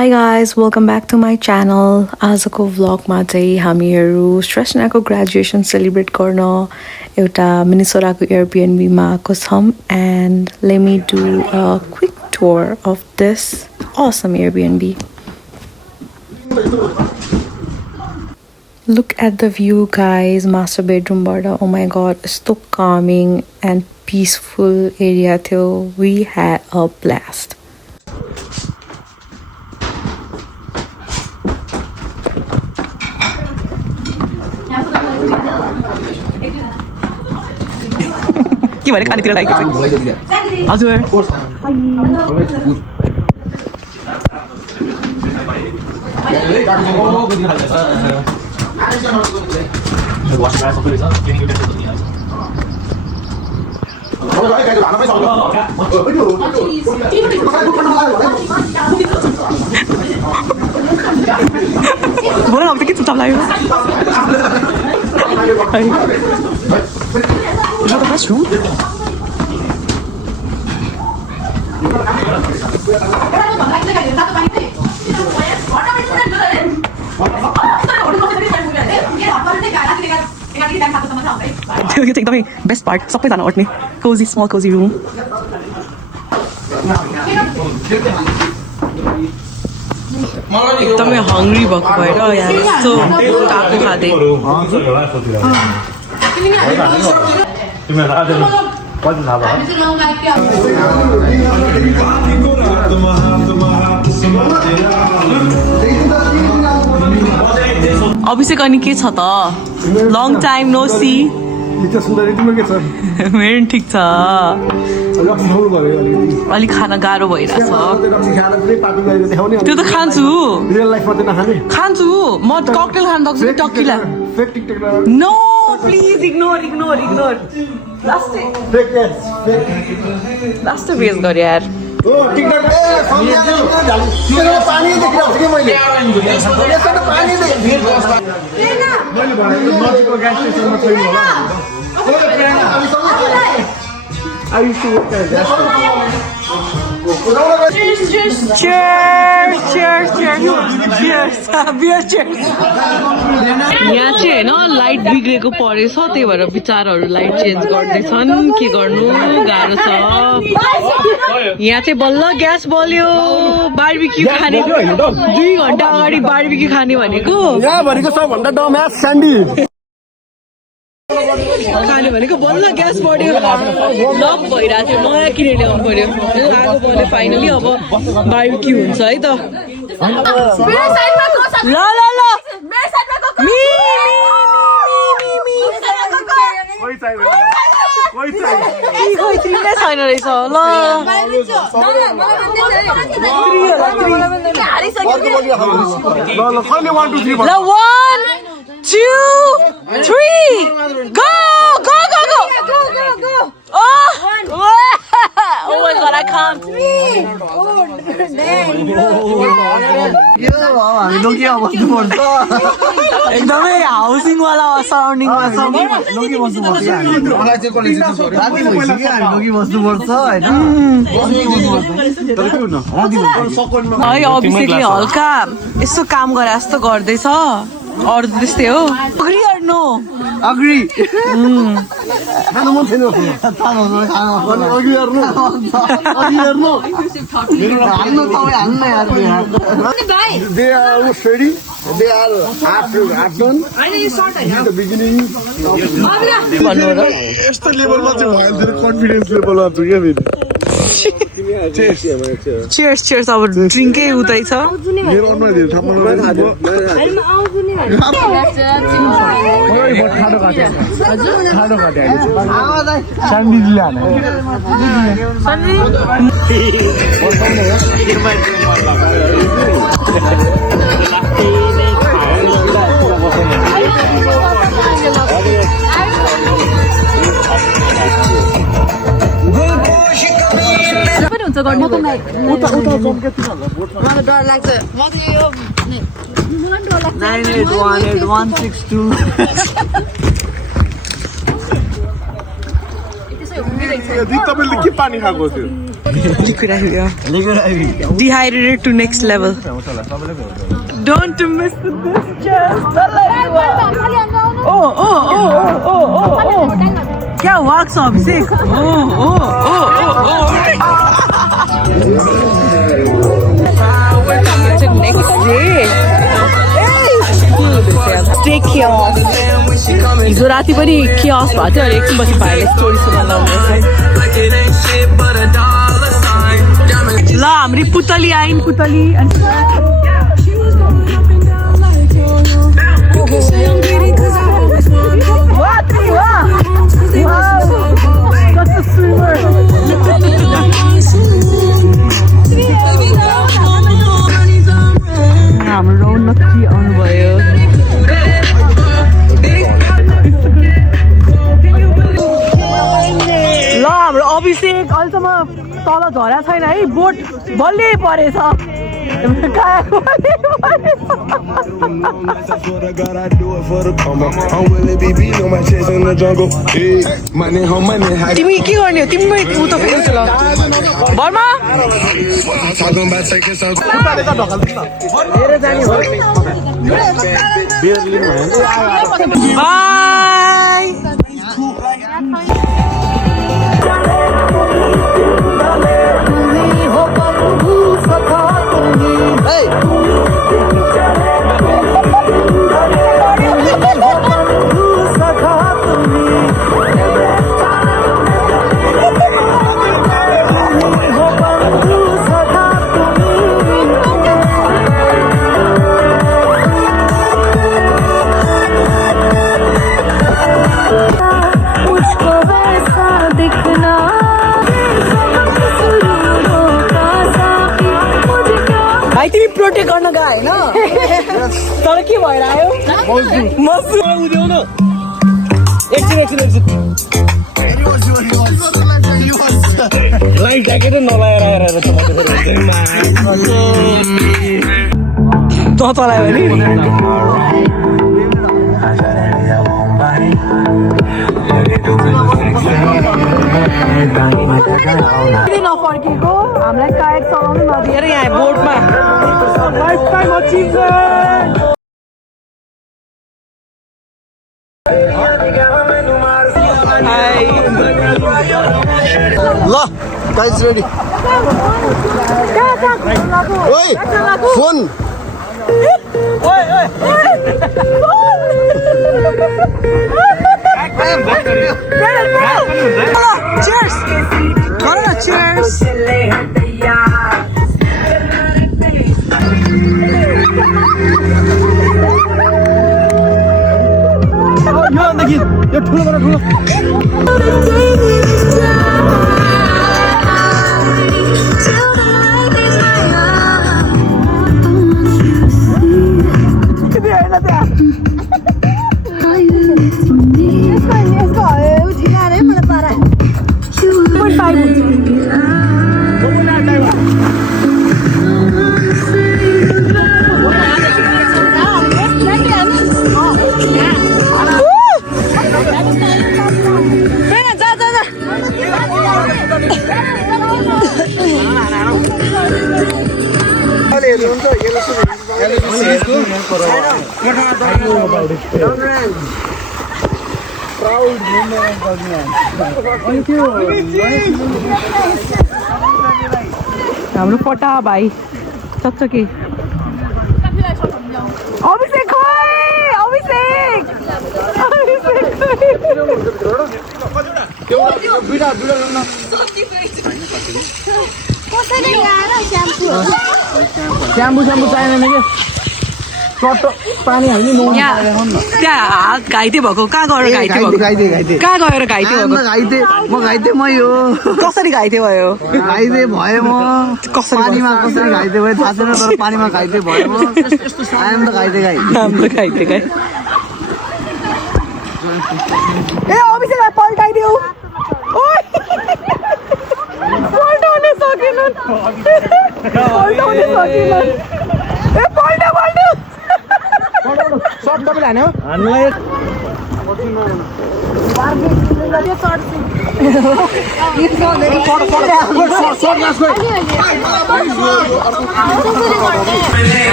Hi guys, welcome back to my channel. आजको vlogमा चाहिँ हामीहरू श्रेष्ठनाको graduation celebrate गर्न एउटा मिनेसोटाको Airbnb मा आएको छौं and let me do a quick tour of this awesome Airbnb. Look at the view guys, master bedroom बाट. Oh my god, so calming and peaceful area थियो. We had a blast. के भने खानेतिर लागेको छ हजुर बोल अब के चुपचाप लाग्यो Is that the restroom? You take the best part. सबैजना उठ्ने cozy, small cozy room. एकदमै hungry भएको भएर यहाँ यस्तो टाको खाँदै अभिषेक अनि के छ त लङ टाइम नो सी मेरो ठिक छ अलिक खाना गाह्रो भइरहेछ त्यो त खान्छु म ककटेल खान सक्छु tequila no please ignore last base गरे यार यहाँ चाहिँ होइन लाइट बिग्रेको परेछ त्यही भएर विचारहरू लाइट चेन्ज गर्दैछन् के गर्नु गाह्रो छ यहाँ चाहिँ बल्ल ग्यास बल्यो बारबिक्यू खाने 2 घण्टा अगाडि बारबिक्यू खाने भनेको खाने भनेको बल्ल ग्यास बढ्यो लक भइरहेको थियो नयाँ किनेर ल्याउनु पर्यो आगो बल्यो फाइनली अब बारबिक्यू हुन्छ है त ल छैन रहेछ ल 1 2 3 go oh my god I can't एकदमै हाउसिङ वाला सराउन्डिङ है अभिषेकले हल्का यसो काम गरे जस्तो गर्दैछ अरू त्यस्तै हो अग्री अर नो अग्री यस्तो लेभलमा चाहिँ भयो कन्फिडेन्स लेभलमा छु क्या फेरि Cheers अब ड्रिङ्कै उतै छ गर्नु त उता जम्के तिन मलाई डर लाग्छ म त यो 981816 तपाईँले के पानी खाएको थियो Liquid IV. Dehydrated to next level. Don't miss this chance. Oh. क्या हुआ अभिषेक? Next day. Stay chaos. हिजो राति पनि chaos भएको थियो अनि एकछिनपछि भाइले स्टोरी सुनाउन आउँदैछ ल हाम्री पुतली आइन् पुतली हाम्रो रौनकी आउनुभयो ल हाम्रो अभिषेक अहिलेसम्म तल झरा छैन है बोट बल्लै परेछ तिमी के गर्ने हो तिमी उता फेर्छ ल बर्मा बाई भाइ तिमी प्रोटेक्ट गर्न गए होइन तर के भएर आयो लाइफ ज्याकेट नलाएर आएर त चलायो भने नफर्केको हामीलाई कायक चलाउनु नदिएर यहाँ बोटमा ल गाइस रेडी ओइ फोन Cheers! Cheers! यो ठुलो ठुलो हाम्रो पटा भाइ चकचकी अभिषेक स्याम्पू चाहिएन क्या चट्टो पानी हाल्ने त्यहाँ हात घाइते भएको कहाँ गएर घाइते भएको कहाँ गएर घाइते भएको म घाइते मै हो कसरी घाइते भयो घाइते भयो म पानीमा कसरी घाइते भयो थाहा छैन तर पानीमा घाइते भयो म आम त घाइते गाई ए अभिषेकलाई पल्टाइदेऊ पल्टाउनै सकेनन् ए पल्टा सब तपाईँले हान्यो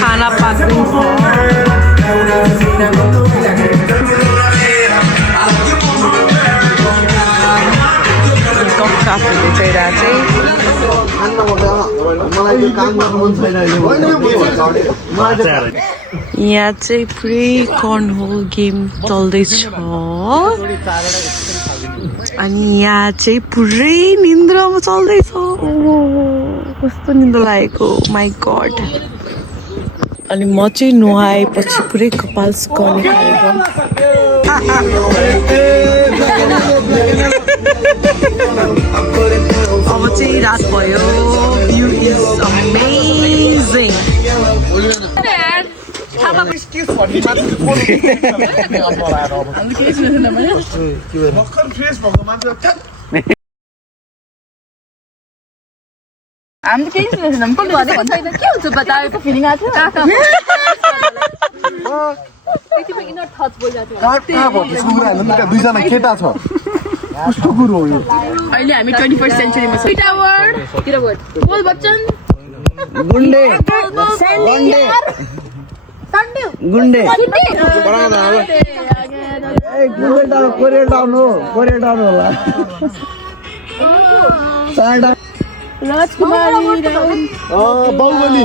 खाना पाक्दैछ कफी बेचिरहेको चाहिँ मलाई यो काम गर्नु मन छैन अहिले यहाँ चाहिँ पुरै कर्नहोल गेम चल्दैछ अनि यहाँ चाहिँ पुरै निन्द्रामा चल्दैछ कस्तो निन्द्रा लागेको माई गड अनि म चाहिँ नुहाएपछि पुरै कपाल सुकाउने कार्यक्रम अब चाहिँ रात भयो भ्यू इज अमेजिङ हामी त केही सुनेको छैन भनेको छैन के हुन्छ बताएको फिलिङ आएको थियो त्यतिमा इनर थट्स बोलिरहेको थियो दुईजना केटा छ कस्तो कुरो हो यो अहिले हामी 21st सेन्चुरीमा छौँ केटा वर्ड बोल बच्चन गुन्डे गुन्डे कोरिया टाउन होला राजकुमारी बाहुबली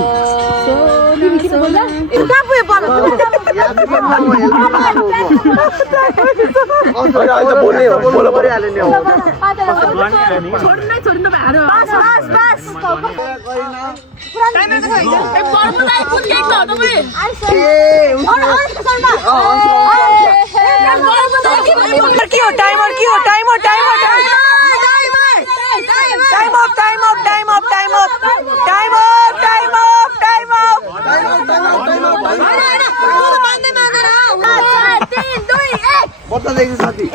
साथी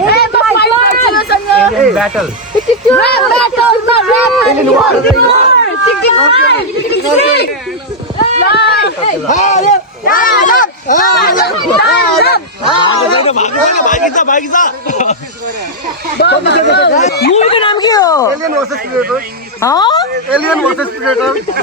ब्याटल मुभीको नाम के हो एलियन वर्सेस प्रेडेटर